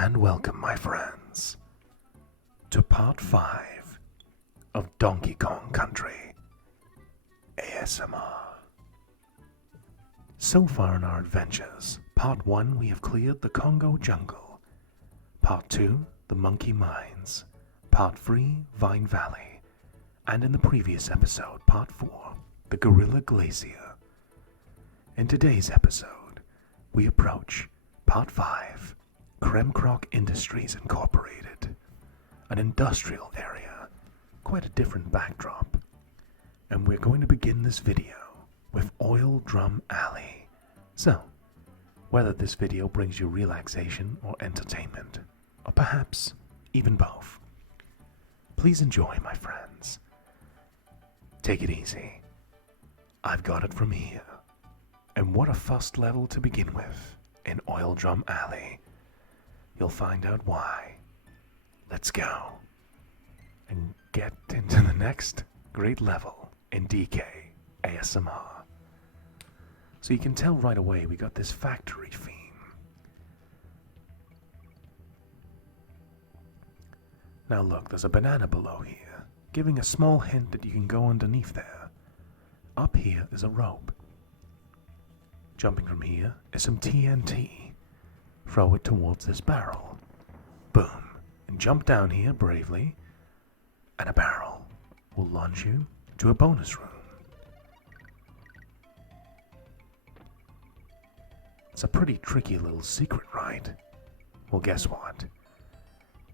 and welcome, my friends, to part 5 of Donkey Kong Country ASMR. So far in our adventures, part 1 we have cleared the Congo jungle, part 2 the Monkey Mines, part 3 Vine Valley, and in the previous episode, part 4, the Gorilla Glacier. In today's episode, we approach part 5, Kremkroc Industries Incorporated, an industrial area, quite a different backdrop, and we're going to begin this video with Oil Drum Alley. So, whether this video brings you relaxation or entertainment, or perhaps even both, please enjoy, my friends. Take it easy. I've got it from here. And what a first level to begin with in Oil Drum Alley. You'll find out why. Let's go and get into the next great level in DK ASMR. So you can tell right away we got this factory theme. Now look, there's a banana below here, giving a small hint that you can go underneath there. Up here is a rope. Jumping from here is some TNT. Throw it towards this barrel. Boom. And jump down here bravely, and a barrel will launch you to a bonus room. It's a pretty tricky little secret, right? Well, guess what?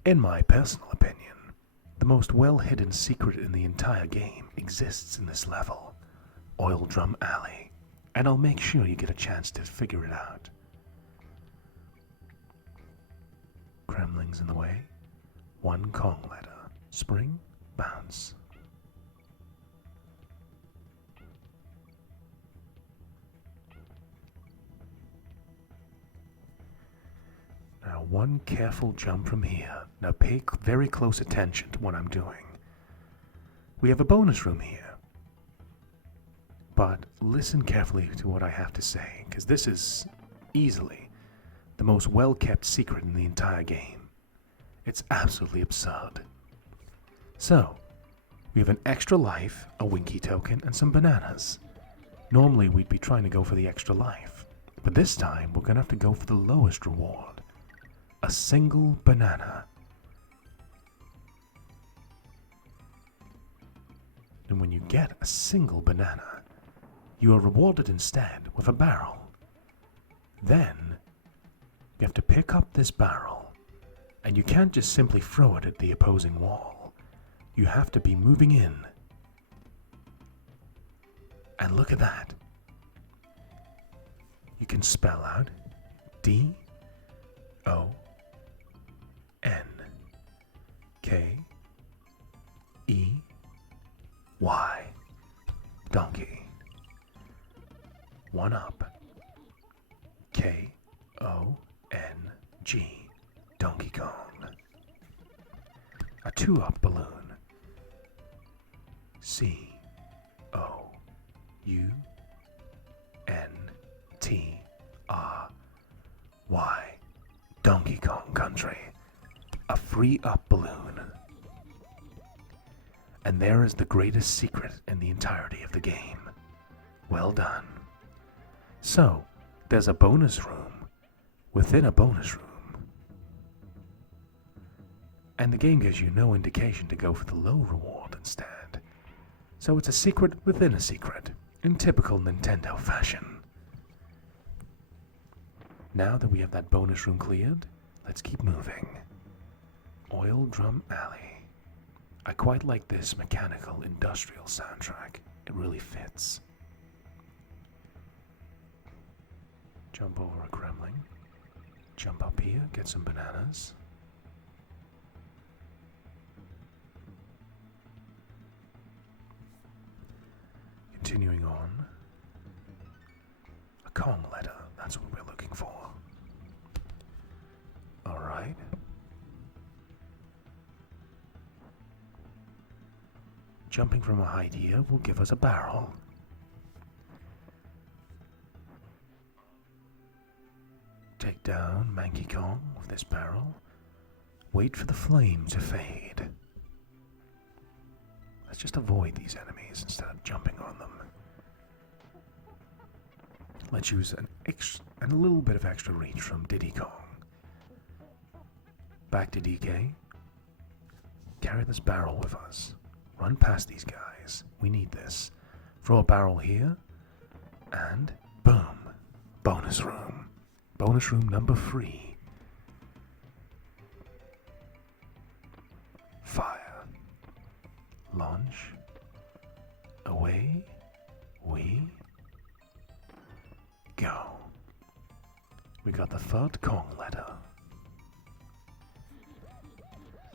In my personal opinion, the most well-hidden secret in the entire game exists in this level, Oil Drum Alley, and I'll make sure you get a chance to figure it out. Kremling's in the way. One Kong letter. Spring, bounce. Now one careful jump from here. Now pay very close attention to what I'm doing. We have a bonus room here. But listen carefully to what I have to say, because this is easily the most well-kept secret in the entire game. It's absolutely absurd. So, we have an extra life, a Winky token, and some bananas. Normally we'd be trying to go for the extra life, but this time we're gonna have to go for the lowest reward. A single banana. And when you get a single banana, you are rewarded instead with a barrel. Then, you have to pick up this barrel, and you can't just simply throw it at the opposing wall. You have to be moving in. And look at that. You can spell out D-O-N-K-E-Y. Donkey. One up. K-O-N-G. Donkey Kong. A 2-up balloon. C-O-U-N-T-R-Y. Donkey Kong Country. A 3-up balloon. And there is the greatest secret in the entirety of the game. Well done. So, there's a bonus room within a bonus room. And the game gives you no indication to go for the low reward instead. So it's a secret within a secret, in typical Nintendo fashion. Now that we have that bonus room cleared, let's keep moving. Oil Drum Alley. I quite like this mechanical industrial soundtrack. It really fits. Jump over a Kremling. Jump up here, get some bananas. Continuing on. A Kong letter, that's what we're looking for. Alright. Jumping from a height here will give us a barrel. take down Manky Kong with this barrel. Wait for the flame to fade. Let's just avoid these enemies instead of jumping on them. Let's use a little bit of extra reach from Diddy Kong. Back to DK. Carry this barrel with us. Run past these guys. We need this. Throw a barrel here. And boom. Bonus room. Bonus room number 3. Fire. Launch. Away we go. We got the third Kong letter.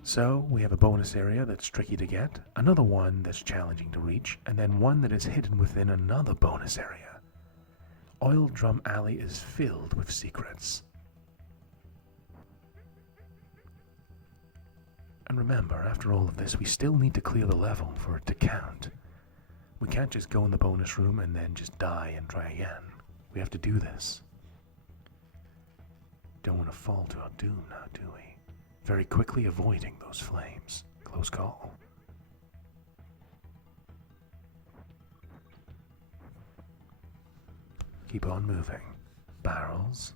So we have a bonus area that's tricky to get, another one that's challenging to reach, and then one that is hidden within another bonus area. Oil Drum Alley is filled with secrets. And remember, after all of this, we still need to clear the level for it to count. We can't just go in the bonus room and then just die and try again. We have to do this. Don't want to fall to our doom now, do we? Very quickly avoiding those flames. Close call. Keep on moving. Barrels.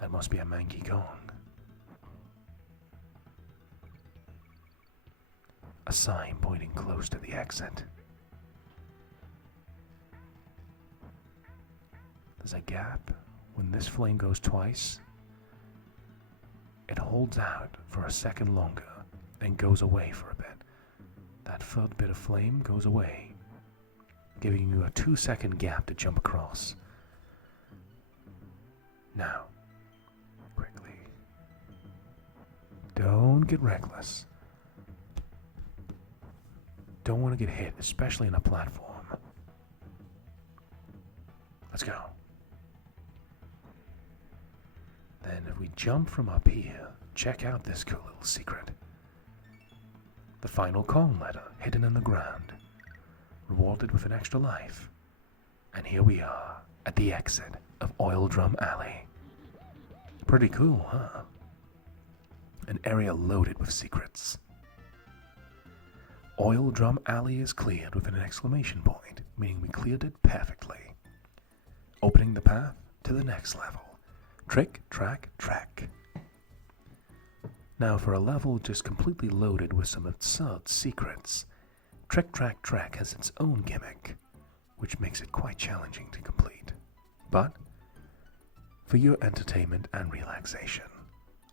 That must be a Manky Kong. A sign pointing close to the exit. There's a gap. When this flame goes twice, it holds out for a second longer and goes away for a bit. That third bit of flame goes away, giving you a 2-second gap to jump across. Now, quickly. Don't get reckless. Don't want to get hit, especially in a platform. Let's go. Then if we jump from up here, check out this cool little secret. The final Kong letter hidden in the ground, rewarded with an extra life. And here we are at the exit of Oil Drum Alley. Pretty cool, huh? An area loaded with secrets. Oil Drum Alley is cleared with an exclamation point, meaning we cleared it perfectly. Opening the path to the next level. Trick, track, track. Now for a level just completely loaded with some absurd secrets, Trick, Track, Track has its own gimmick, which makes it quite challenging to complete. But, for your entertainment and relaxation,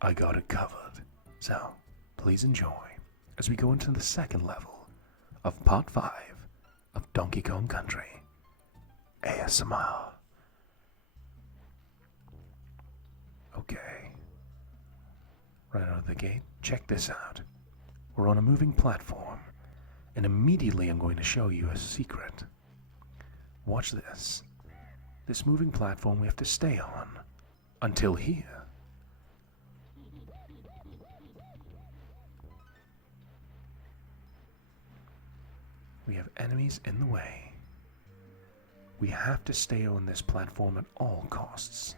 I got it covered. So, please enjoy as we go into the second level of Part 5 of Donkey Kong Country ASMR. Okay. Right out of the gate, check this out. We're on a moving platform, and immediately I'm going to show you a secret. Watch this. This moving platform we have to stay on until here. We have enemies in the way. We have to stay on this platform at all costs.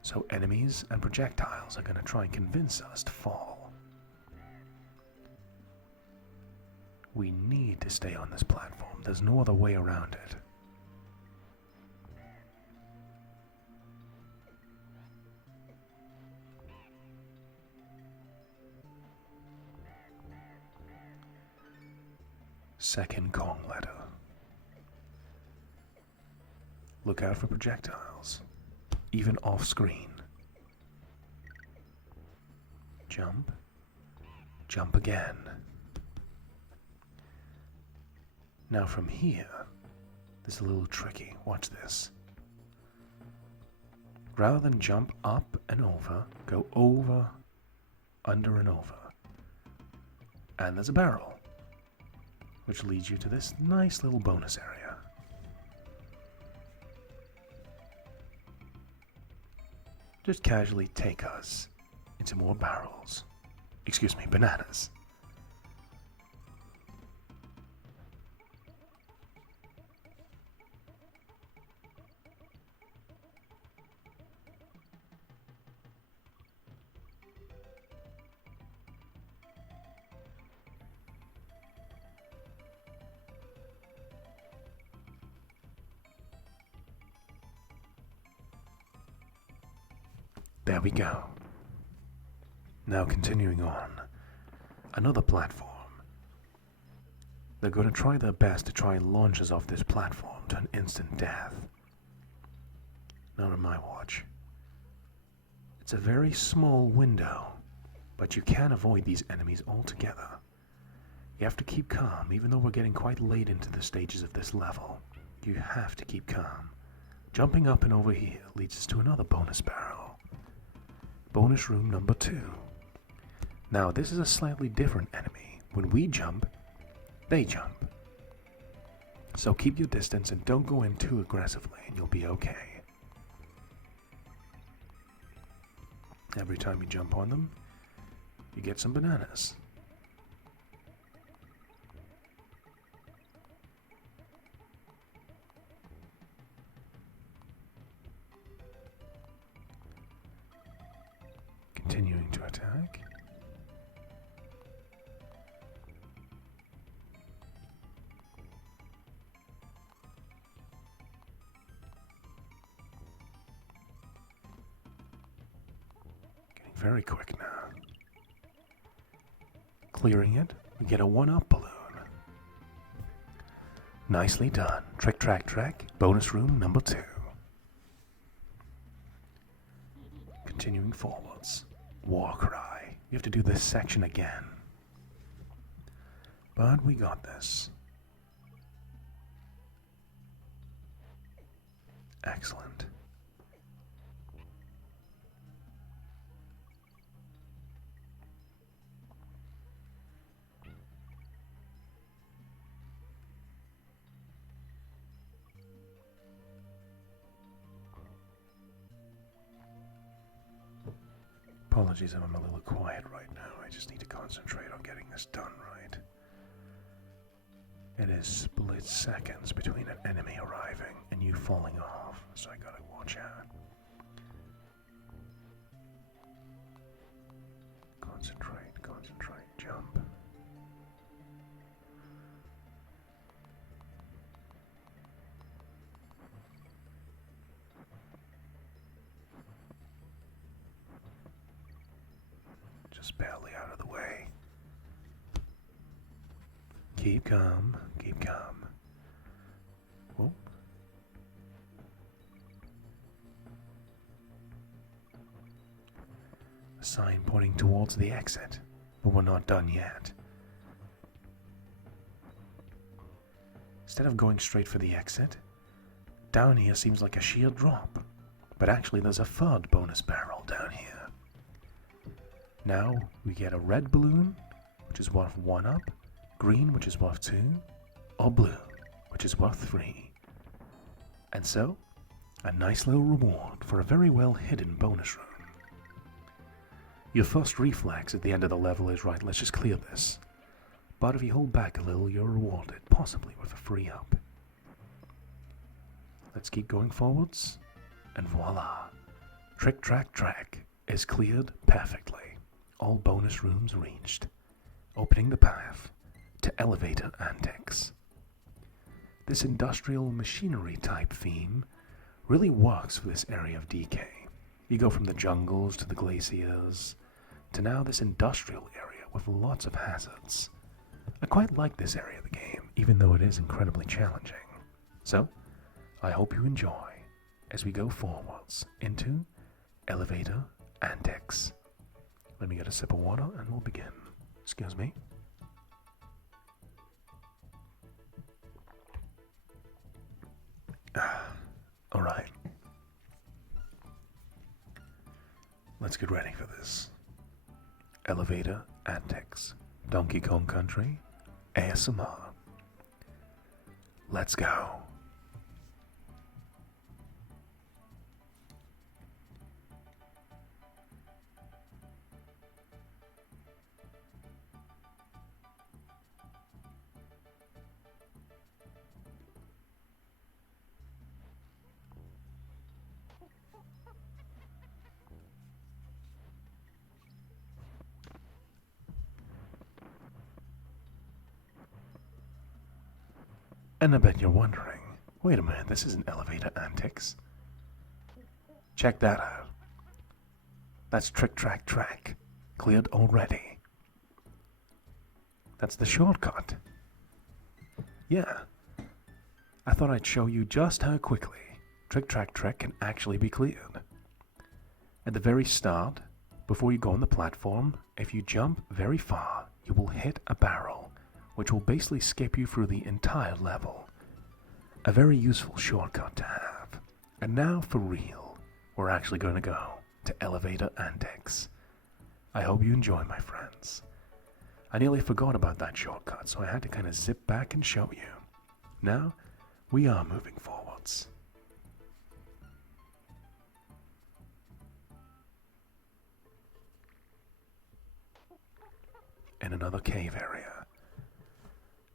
So enemies and projectiles are going to try and convince us to fall. We need to stay on this platform. There's no other way around it. Second Kong letter. Look out for projectiles, even off screen. Jump. Jump again. Now from here, this is a little tricky. Watch this. Rather than jump up and over, go over, under and over. And there's a barrel, which leads you to this nice little bonus area. Just casually take us into more barrels. Excuse me, bananas. There we go. Now continuing on. Another platform. They're going to try their best to try and launch us off this platform to an instant death. Not on my watch. It's a very small window, but you can avoid these enemies altogether. You have to keep calm, even though we're getting quite late into the stages of this level. You have to keep calm. Jumping up and over here leads us to another bonus barrel. Bonus room number 2. Now this is a slightly different enemy. When we jump, they jump. So keep your distance and don't go in too aggressively and you'll be okay. Every time you jump on them, you get some bananas. Continuing to attack. Getting very quick now. Clearing it, we get a 1-up balloon. Nicely done. Trick, track, track. Bonus room number 2. Continuing forwards. War cry. You have to do this section again. But we got this. Excellent. Apologies if I'm a little quiet right now. I just need to concentrate on getting this done right. It is split seconds between an enemy arriving and you falling off, so I gotta watch out. Concentrate, concentrate, jump. Just barely out of the way. Keep calm, keep calm. Whoa. A sign pointing towards the exit, but we're not done yet. Instead of going straight for the exit, down here seems like a sheer drop, but actually there's a third bonus barrel down here. Now we get a red balloon, which is worth 1-up, green, which is worth 2, or blue, which is worth 3. And so, a nice little reward for a very well hidden bonus room. Your first reflex at the end of the level is, right, let's just clear this. But if you hold back a little, you're rewarded, possibly with a free up. Let's keep going forwards, and voila! Trick, track, track is cleared perfectly. All bonus rooms reached, opening the path to elevator antics. This industrial machinery type theme really works for this area of DK. You go from the jungles to the glaciers to now this industrial area with lots of hazards. I quite like this area of the game, even though it is incredibly challenging. So, I hope you enjoy as we go forwards into elevator antics. Let me get a sip of water and we'll begin. Excuse me. Alright. Let's get ready for this. Elevator antics. Donkey Kong Country. ASMR. Let's go. And I bet you're wondering, wait a minute, this isn't elevator antics. Check that out. That's Trick Track Track. Cleared already. That's the shortcut. Yeah. I thought I'd show you just how quickly Trick Track Track can actually be cleared. At the very start, before you go on the platform, if you jump very far, you will hit a barrel, which will basically skip you through the entire level. A very useful shortcut to have. And now for real, we're actually going to go to elevator antics. I hope you enjoy, my friends. I nearly forgot about that shortcut, so I had to kind of zip back and show you. Now, we are moving forwards. In another cave area.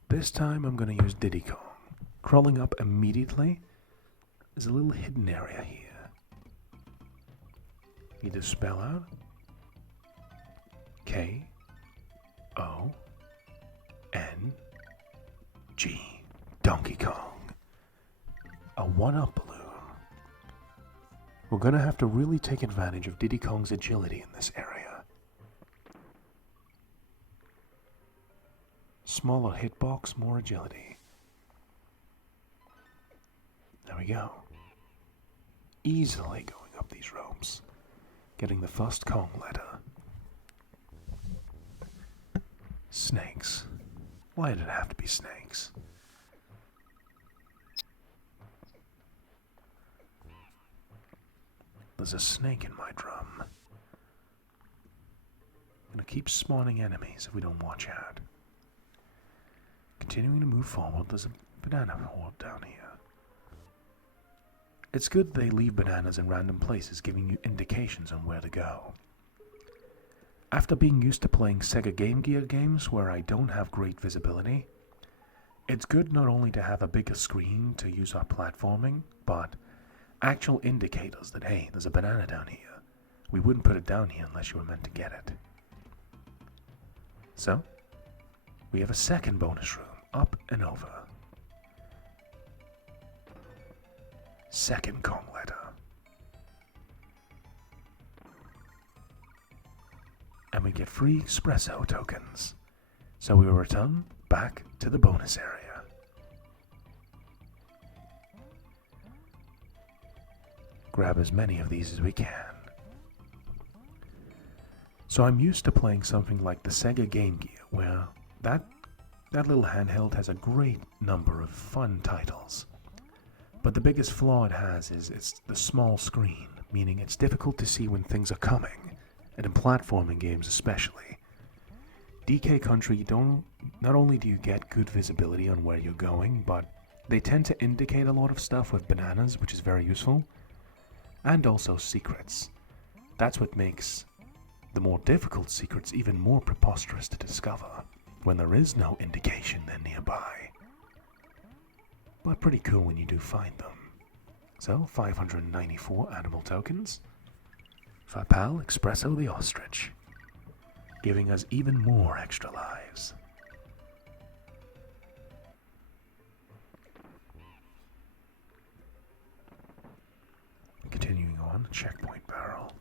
This time I'm going to use Diddy Kong. Crawling up immediately, there's a little hidden area here. You just spell out K-O-N-G. Donkey Kong. A one-up balloon. We're going to have to really take advantage of Diddy Kong's agility in this area. Smaller hitbox, more agility. There we go. Easily going up these ropes. Getting the first Kong letter. Snakes. Why did it have to be snakes? There's a snake in my drum. I'm gonna keep spawning enemies if we don't watch out. Continuing to move forward, there's a banana horde down here. It's good they leave bananas in random places, giving you indications on where to go. After being used to playing Sega Game Gear games where I don't have great visibility, it's good not only to have a bigger screen to use our platforming, but actual indicators that, hey, there's a banana down here. We wouldn't put it down here unless you were meant to get it. So, we have a second bonus room, up and over. Second Kong letter. And we get free espresso tokens. So we will return back to the bonus area. Grab as many of these as we can. So I'm used to playing something like the Sega Game Gear, where that little handheld has a great number of fun titles. But the biggest flaw it has is it's the small screen, meaning it's difficult to see when things are coming, and in platforming games especially. DK Country, not only do you get good visibility on where you're going, but they tend to indicate a lot of stuff with bananas, which is very useful, and also secrets. That's what makes the more difficult secrets even more preposterous to discover, when there is no indication they're nearby. But pretty cool when you do find them. So, 594 animal tokens. For our pal Espresso the Ostrich, giving us even more extra lives. Continuing on, checkpoint barrel.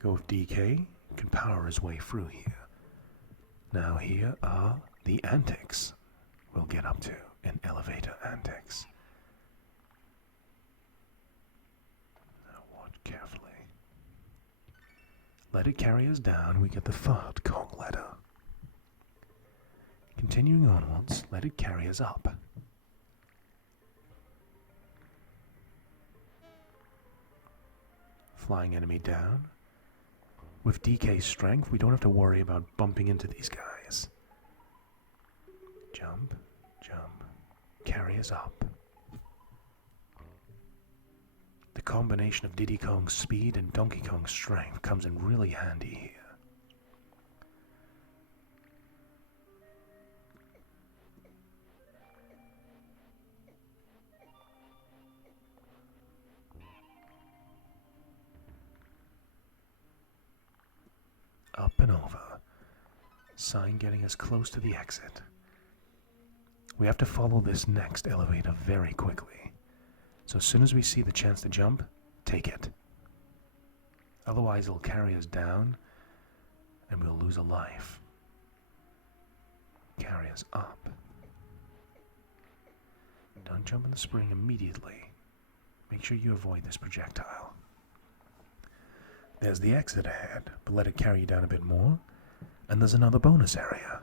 Go with DK, can power his way through here. Now here are the antics we'll get up to in elevator antics. Now watch carefully. Let it carry us down, we get the third Kong letter. Continuing onwards, let it carry us up. Flying enemy down. With DK's strength, we don't have to worry about bumping into these guys. Jump, jump, carry us up. The combination of Diddy Kong's speed and Donkey Kong's strength comes in really handy here. Up and over. Sign getting us close to the exit. We have to follow this next elevator very quickly. So as soon as we see the chance to jump, take it. Otherwise it'll carry us down and we'll lose a life. Carry us up. Don't jump in the spring immediately. Make sure you avoid this projectile. There's the exit ahead, but let it carry you down a bit more. And there's another bonus area.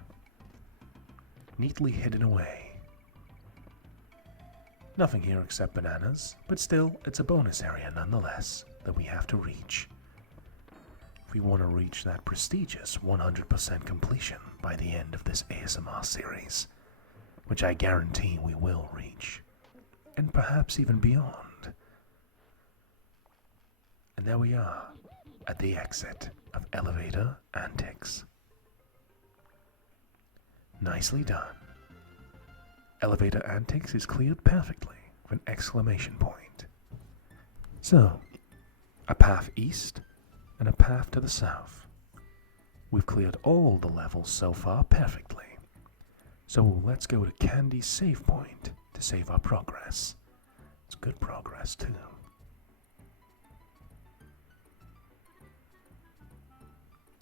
Neatly hidden away. Nothing here except bananas, but still, it's a bonus area nonetheless that we have to reach. If we want to reach that prestigious 100% completion by the end of this ASMR series, which I guarantee we will reach, and perhaps even beyond. And there we are, at the exit of Elevator Antics. Nicely done. Elevator Antics is cleared perfectly with an exclamation point. So, a path east and a path to the south. We've cleared all the levels so far perfectly. So let's go to Candy's save point to save our progress. It's good progress too.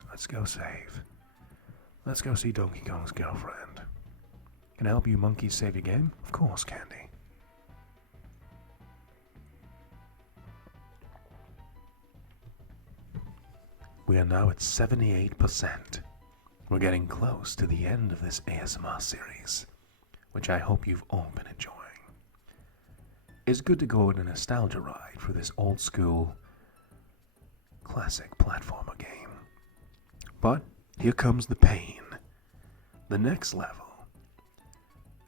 Let's go save. Let's go see Donkey Kong's girlfriend. Can I help you monkeys save your game? Of course, Candy. We are now at 78%. We're getting close to the end of this ASMR series, which I hope you've all been enjoying. It's good to go on a nostalgia ride for this old school, classic platformer game. But here comes the pain. The next level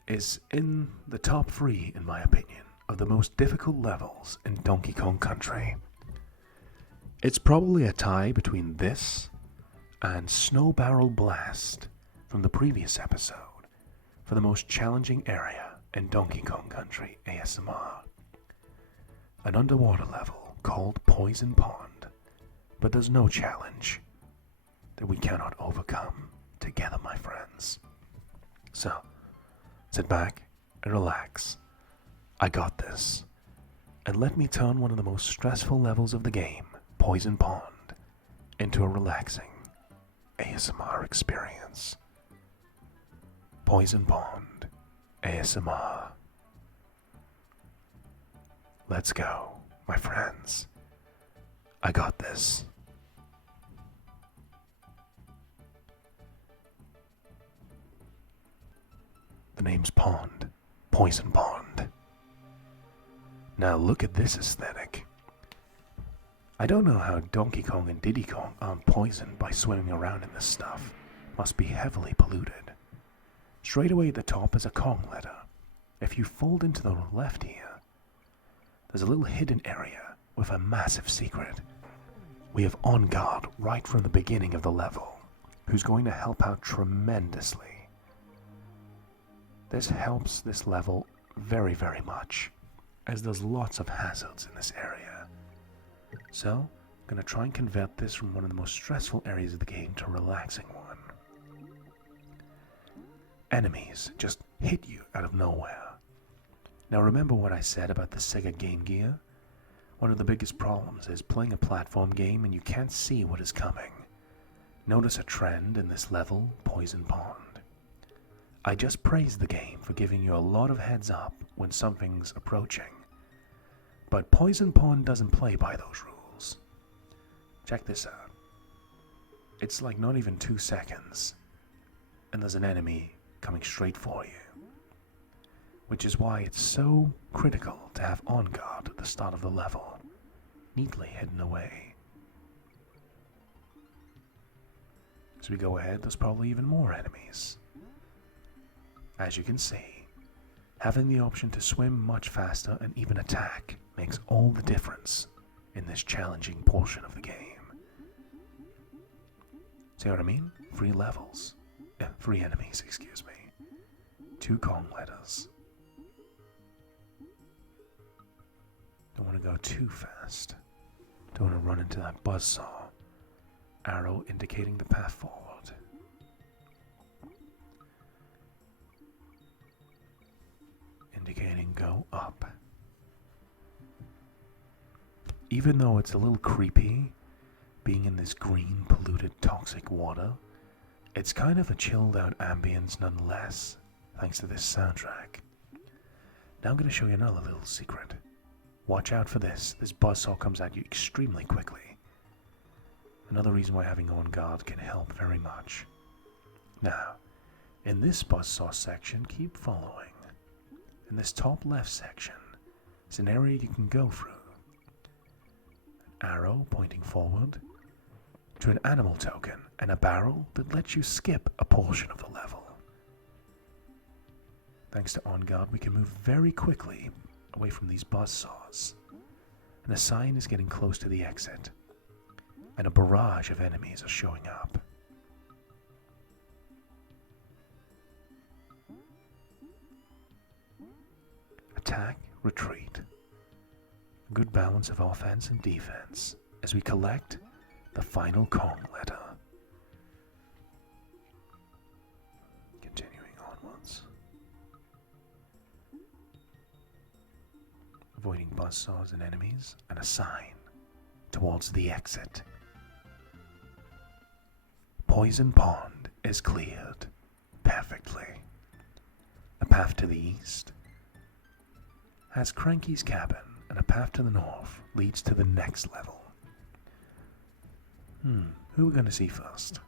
is in the top 3, in my opinion, of the most difficult levels in Donkey Kong Country. It's probably a tie between this and Snow Barrel Blast from the previous episode for the most challenging area in Donkey Kong Country ASMR. An underwater level called Poison Pond, but there's no challenge that we cannot overcome together, my friends. So, sit back and relax. I got this. And let me turn one of the most stressful levels of the game, Poison Pond, into a relaxing ASMR experience. Poison Pond ASMR. Let's go, my friends. I got this. The name's Pond. Poison Pond. Now look at this aesthetic. I don't know how Donkey Kong and Diddy Kong aren't poisoned by swimming around in this stuff. Must be heavily polluted. Straight away at the top is a Kong letter. If you fold into the left here, there's a little hidden area with a massive secret. We have On Guard right from the beginning of the level, who's going to help out tremendously. This helps this level very, very much, as there's lots of hazards in this area. So, I'm going to try and convert this from one of the most stressful areas of the game to a relaxing one. Enemies just hit you out of nowhere. Now remember what I said about the Sega Game Gear? One of the biggest problems is playing a platform game and you can't see what is coming. Notice a trend in this level, Poison Pond. I just praised the game for giving you a lot of heads up when something's approaching. But Poison Pond doesn't play by those rules. Check this out. It's like not even 2 seconds, and there's an enemy coming straight for you. Which is why it's so critical to have On Guard at the start of the level, neatly hidden away. As we go ahead, there's probably even more enemies. As you can see, having the option to swim much faster and even attack makes all the difference in this challenging portion of the game. See what I mean? 3 levels. 3 enemies, excuse me. 2 Kong letters. Don't want to go too fast. Don't want to run into that buzzsaw. Arrow indicating the path forward. Indicating go up. even though it's a little creepy being in this green, polluted, toxic water, it's kind of a chilled out ambience nonetheless, thanks to this soundtrack. Now I'm going to show you another little secret. Watch out for this. This buzzsaw comes at you extremely quickly. Another reason why having on guard can help very much. Now, in this buzzsaw section, keep following. In this top left section, is an area you can go through. An arrow pointing forward to an animal token and a barrel that lets you skip a portion of the level. Thanks to On Guard, we can move very quickly away from these buzzsaws. And a sign is getting close to the exit. And a barrage of enemies are showing up. Attack, retreat. A good balance of offense and defense as we collect the final Kong letter. Continuing onwards. Avoiding buzzsaws and enemies, and a sign towards the exit. Poison Pond is cleared perfectly. A path to the east has Cranky's cabin, and a path to the north leads to the next level. Who are we going to see first?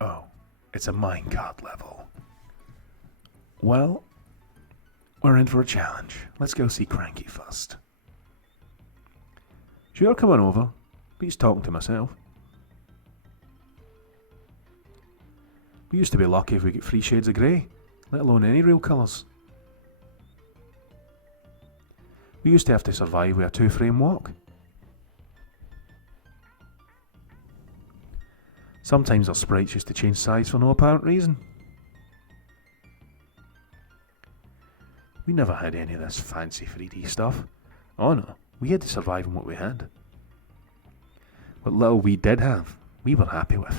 Oh, it's a minecart level. Well, we're in for a challenge. Let's go see Cranky first. Sure, come on over. He's talking to myself. We used to be lucky if we get 3 shades of grey, let alone any real colours. We used to have to survive with a 2-frame walk. Sometimes our sprites used to change size for no apparent reason. We never had any of this fancy 3D stuff. Oh no, we had to survive on what we had. What little we did have, we were happy with.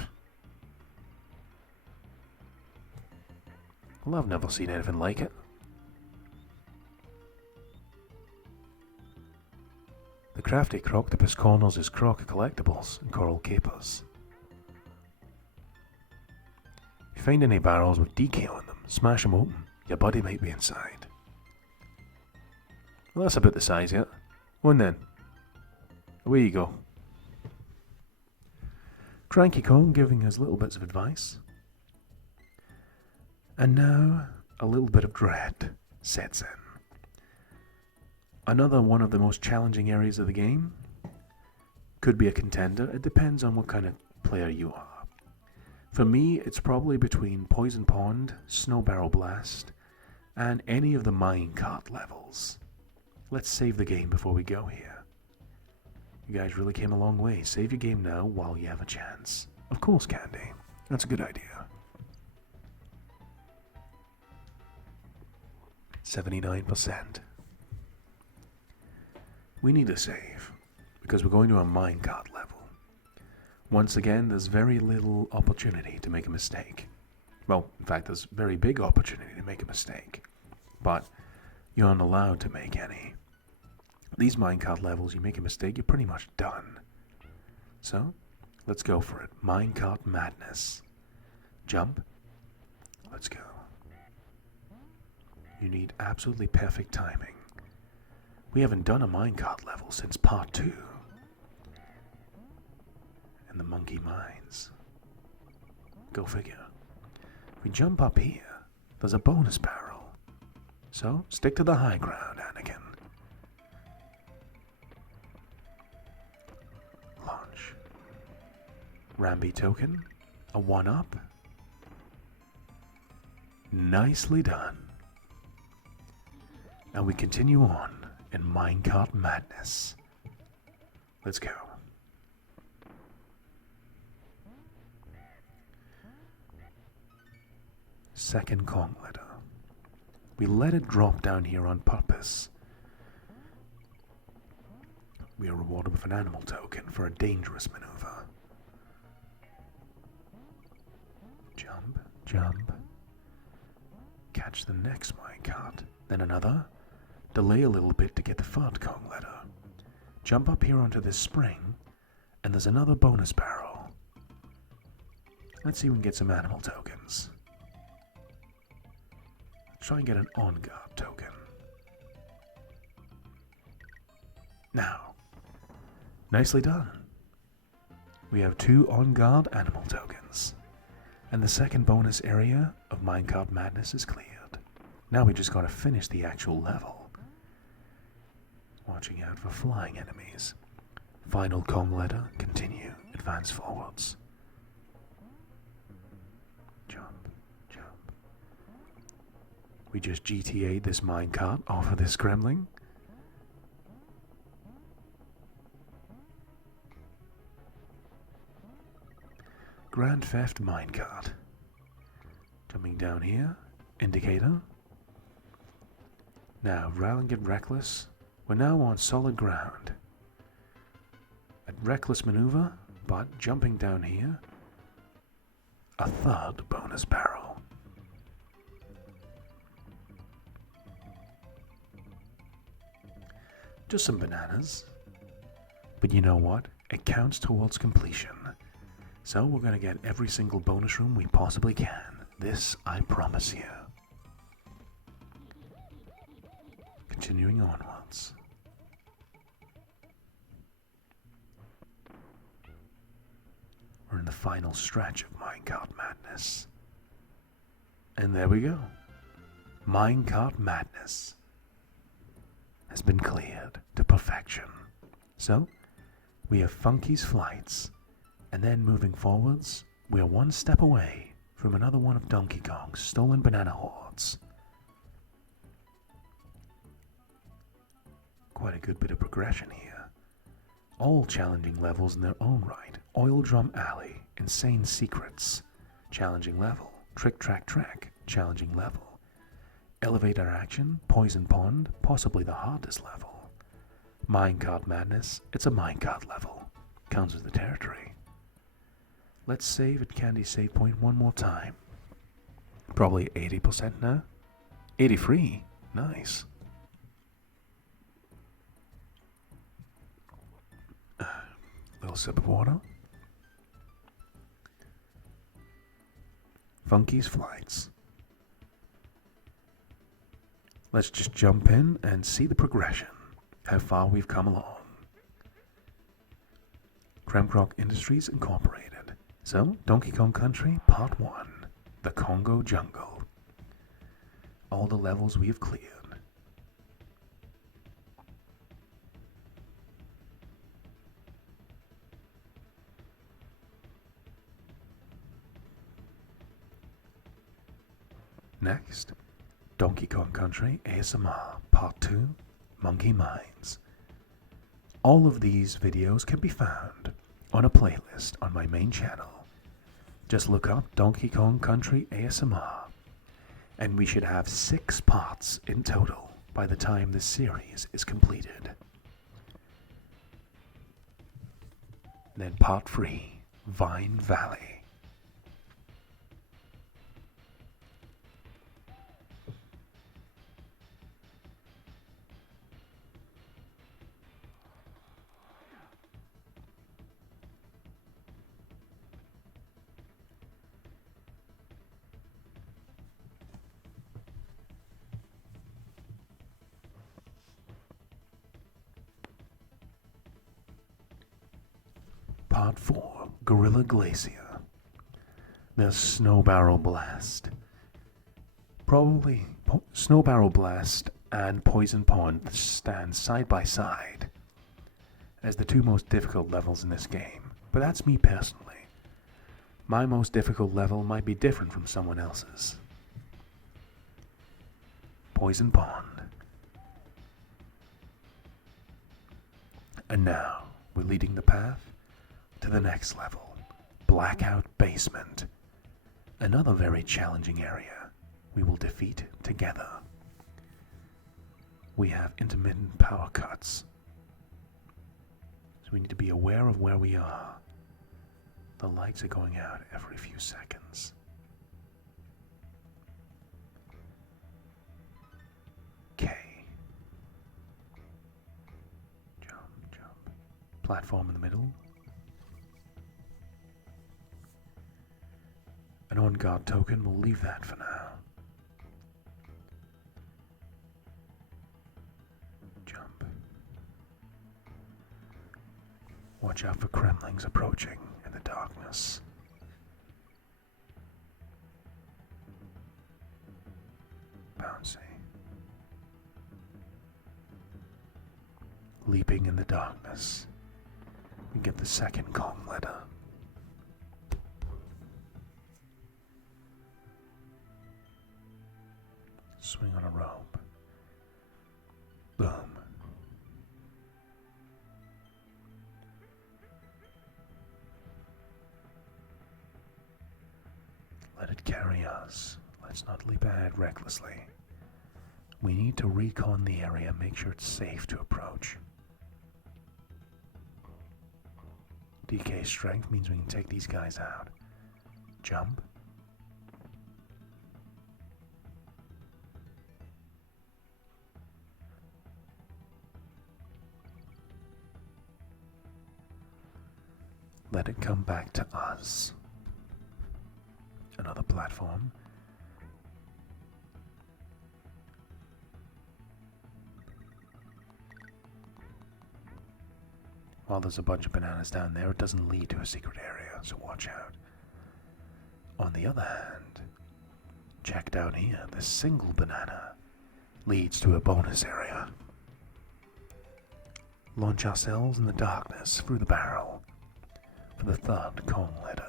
Well, I've never seen anything like it. The crafty Croctopus corners his croc collectibles and coral capers. If you find any barrels with decal in them, smash them open. Your buddy might be inside. Well, that's about the size yet. On then. Away you go. Cranky Kong giving us little bits of advice. And now, a little bit of dread sets in. Another one of the most challenging areas of the game. Could be a contender. It depends on what kind of player you are. For me, it's probably between Poison Pond, Snow Barrel Blast, and any of the minecart levels. Let's save the game before we go here. You guys really came a long way. Save your game now while you have a chance. Of course, Candy. That's a good idea. 79%. We need a save, because we're going to a minecart level. Once again, there's very little opportunity to make a mistake. Well, in fact, there's very big opportunity to make a mistake. But you aren't allowed to make any. These minecart levels, you make a mistake, you're pretty much done. So, let's go for it. Minecart Madness. Jump. Let's go. You need absolutely perfect timing. We haven't done a minecart level since part 2. In the monkey mines. Go figure. If we jump up here, there's a bonus barrel. So, stick to the high ground, Anakin. Launch. Ramby token. A 1-up. Nicely done. Now we continue on in Minecart Madness. Let's go. Second Kong letter. We let it drop down here on purpose. We are rewarded with an animal token for a dangerous maneuver. Jump, jump. Catch the next minecart, then another. Delay a little bit to get the third Kong letter. jump up here onto this spring, and there's another bonus barrel. Let's see if we can get some animal tokens. Let's try and get an on-guard token. Now, nicely done. We have 2 on-guard animal tokens. And the second bonus area of Minecart Madness is cleared. Now we just gotta finish the actual level. Watching out for flying enemies. Final Kong letter, continue, advance forwards. Jump, jump. We just GTA'd this minecart off of this gremlin. Grand Theft Minecart. Jumping down here, indicator. Now, rather than get reckless, we're now on solid ground. A reckless maneuver, but jumping down here, a third bonus barrel. Just some bananas. But you know what? It counts towards completion. So we're going to get every single bonus room we possibly can. This I promise you. Continuing onwards. We're in the final stretch of Minecart Madness. And there we go. Minecart Madness has been cleared to perfection. So, we have Funky's flights. And then moving forwards, we are one step away from another one of Donkey Kong's stolen banana hordes. Quite a good bit of progression here. All challenging levels in their own right. Oil Drum Alley, Insane Secrets, challenging level. Trick Track Track, challenging level. Elevator Action, Poison Pond, possibly the hardest level. Minecart Madness, it's a minecart level. Counts as the territory. Let's save at Candy Save Point one more time. Probably 80% now. 83. Nice. Little sip of water. Funky's flights. Let's just jump in and see the progression. How far we've come along. Kremkroc Industries Incorporated. So, Donkey Kong Country, Part 1, the Congo Jungle. All the levels we have cleared. Next, Donkey Kong Country ASMR, Part 2, Monkey Mines. All of these videos can be found on a playlist on my main channel. Just look up Donkey Kong Country ASMR, and we should have 6 parts in total by the time this series is completed. Then Part 3, Vine Valley. Part 4, Gorilla Glacier. There's Snow Barrel Blast. Probably Snow Barrel Blast and Poison Pond stand side by side as the 2 most difficult levels in this game. But that's me personally. My most difficult level might be different from someone else's. Poison Pond. And now, we're leading the path to the next level, Blackout Basement. Another very challenging area we will defeat together. We have intermittent power cuts, so we need to be aware of where we are. The lights are going out every few seconds. Okay. Jump, jump. platform in the middle. An on-guard token, we'll leave that for now. Jump. Watch out for Kremlings approaching in the darkness. Bouncy. Leaping in the darkness. We get the second Kong letter. Swing on a rope. Boom. Let it carry us. Let's not leap ahead recklessly. We need to recon the area, make sure it's safe to approach. DK strength means we can take these guys out. Jump. Let it come back to us. Another platform. While there's a bunch of bananas down there, it doesn't lead to a secret area, so watch out. On the other hand, check down here, this single banana leads to a bonus area. Launch ourselves in the darkness through the barrel for the third Kong letter.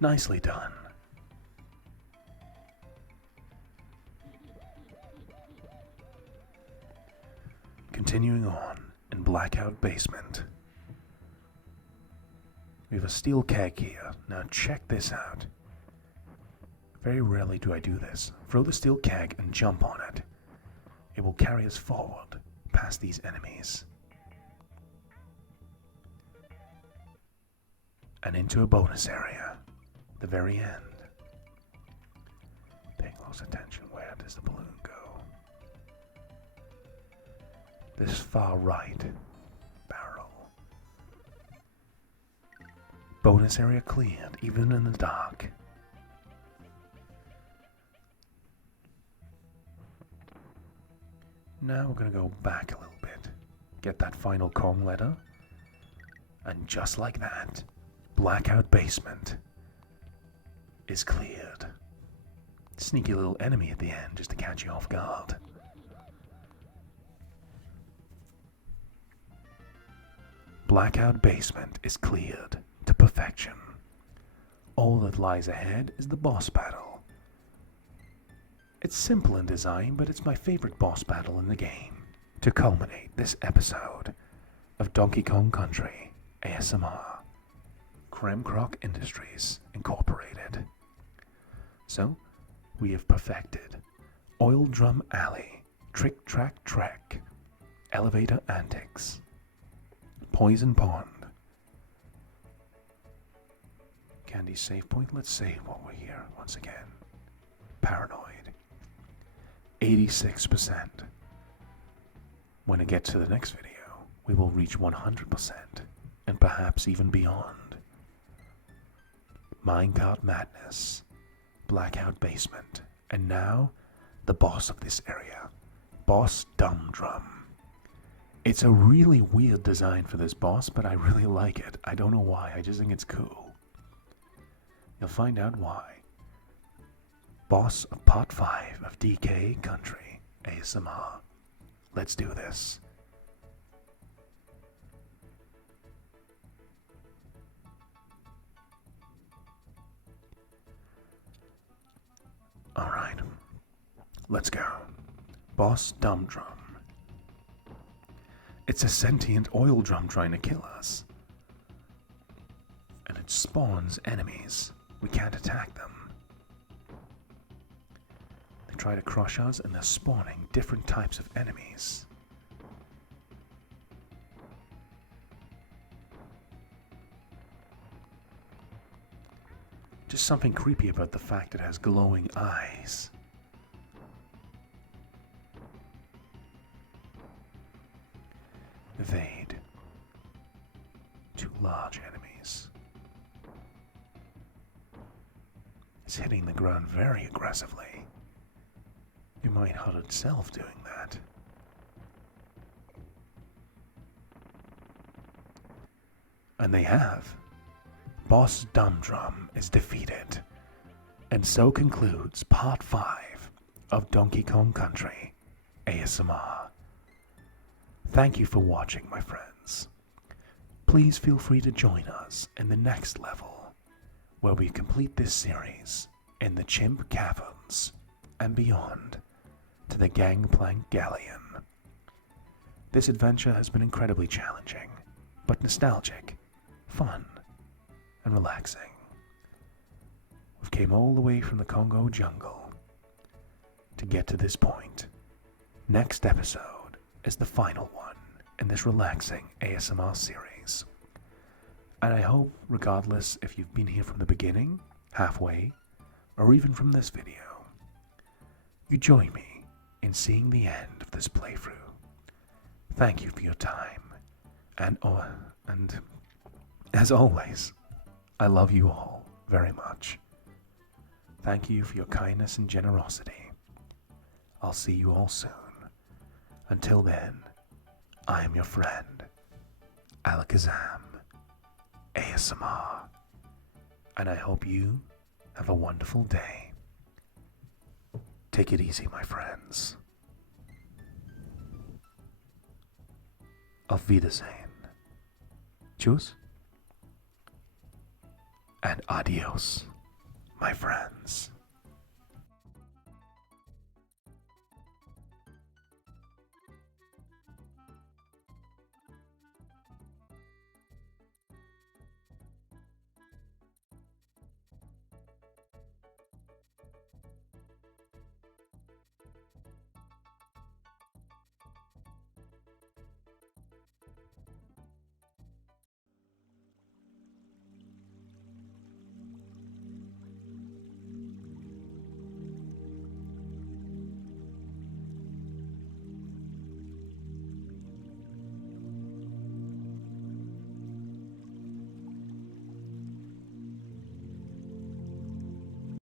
Nicely done. Continuing on in Blackout Basement. We have a steel keg here. Now check this out. Very rarely do I do this. Throw the steel keg and jump on it. It will carry us forward past these enemies. And into a bonus area. The very end. Pay close attention. Where does the balloon go? This far right barrel. Bonus area cleared, even in the dark. Now we're going to go back a little bit. Get that final Kong letter. And just like that, Blackout Basement is cleared. Sneaky little enemy at the end just to catch you off guard. Blackout Basement is cleared to perfection. All that lies ahead is the boss battle. It's simple in design, but it's my favorite boss battle in the game. To culminate this episode of Donkey Kong Country ASMR, Kremkroc Industries Incorporated. So, we have perfected Oil Drum Alley, Trick Track Trek, Elevator Antics, Poison Pond, Candy Save Point. Let's save while we're here once again. Paranoid, 86%. When it gets to the next video, we will reach 100% and perhaps even beyond. Minecart Madness, Blackout Basement, and now the boss of this area, Boss Dum Drum. It's a really weird design for this boss, but I really like it. I don't know why, I just think it's cool. You'll find out why. Boss of Part 5 of DK Country ASMR. Let's do this. Alright, let's go. Boss Dum Drum. It's a sentient oil drum trying to kill us. And it spawns enemies. We can't attack them. They try to crush us, and they're spawning different types of enemies. Just something creepy about the fact it has glowing eyes. Evade. 2 large enemies. It's hitting the ground very aggressively. It might hurt itself doing that. And they have. Boss Dum Drum is defeated. And so concludes Part 5 of Donkey Kong Country ASMR. Thank you for watching, my friends. Please feel free to join us in the next level, where we complete this series in the Chimp Caverns and beyond to the Gangplank Galleon. This adventure has been incredibly challenging, but nostalgic, fun, and relaxing. We came all the way from the Congo jungle to get to this point. Next episode is the final one in this relaxing ASMR series. And I hope, regardless if you've been here from the beginning, halfway, or even from this video, you join me in seeing the end of this playthrough. Thank you for your time, and as always, I love you all very much. Thank you for your kindness and generosity. I'll see you all soon. Until then, I am your friend, Alakazam, ASMR, and I hope you have a wonderful day. Take it easy, my friends. Auf Wiedersehen. Tschüss. And adios, my friends.